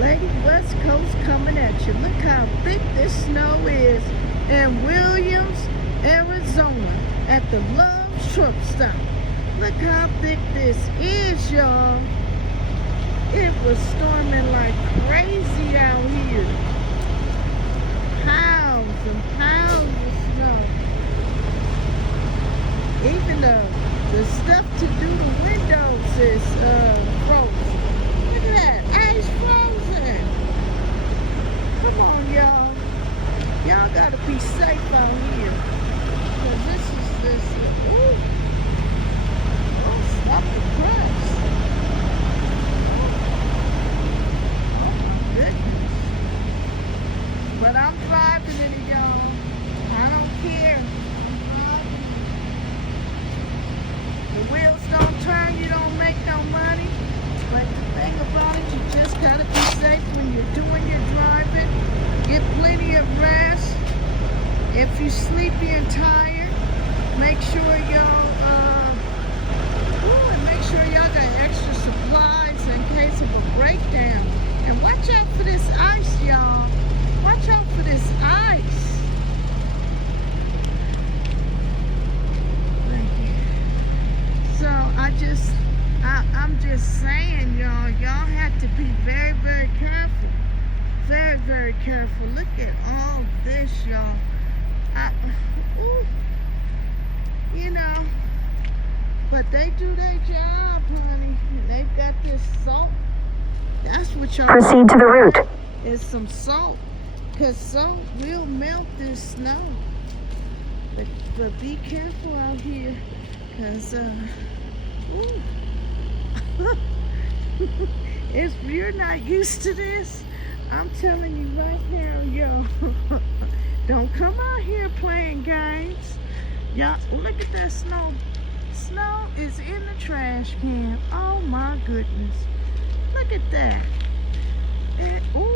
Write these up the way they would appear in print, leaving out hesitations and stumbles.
Lady West Coast coming at you. Look how thick this snow is in Williams, Arizona at the Love Truck Stop. Look how thick this is, y'all. It was storming like crazy out here. Pounds and pounds of snow. Even the stuff to do the windows is frozen. Look at that, ice frozen. Come on, y'all. Y'all gotta be safe out here. Cause this. Ooh. Oh, stop the press. Oh my goodness. But I'm driving it, y'all. I don't care. The wheels don't turn, you don't make no money. But the thing about it, you just gotta be safe when you're doing your driving. Get plenty of rest. If you're sleepy and tired, make sure y'all got extra supplies in case of a breakdown. And watch out for this ice, y'all. Watch out for this ice. So I'm just saying, y'all have to be very, very careful. Very, very careful. Look at all this, y'all. You know, but they do their job, honey. They've got this salt. That's what y'all proceed to the route. Is some salt. Because salt will melt this snow. But be careful out here. Because, if you're not used to this, I'm telling you right now, yo, don't come out here playing games. Y'all, look at that snow. Snow is in the trash can. Oh my goodness. Look at that. And, ooh.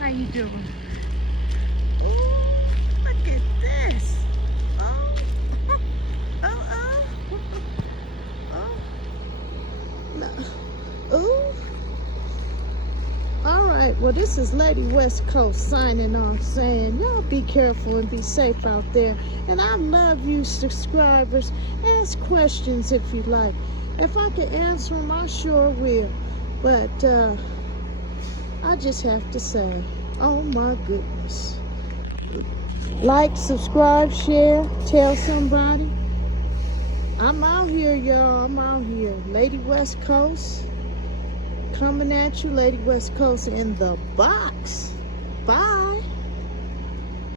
How you doing? Ooh, look at this. Ooh. All right, well, this is Lady West Coast signing off, saying y'all be careful and be safe out there. And I love you subscribers. Ask questions if you like. If I can answer them, I sure will. But I just have to say, oh my goodness. Like, subscribe, share, tell somebody. I'm out here, y'all. I'm out here. Lady West Coast. Coming at you, Lady West Coast in the box. Bye.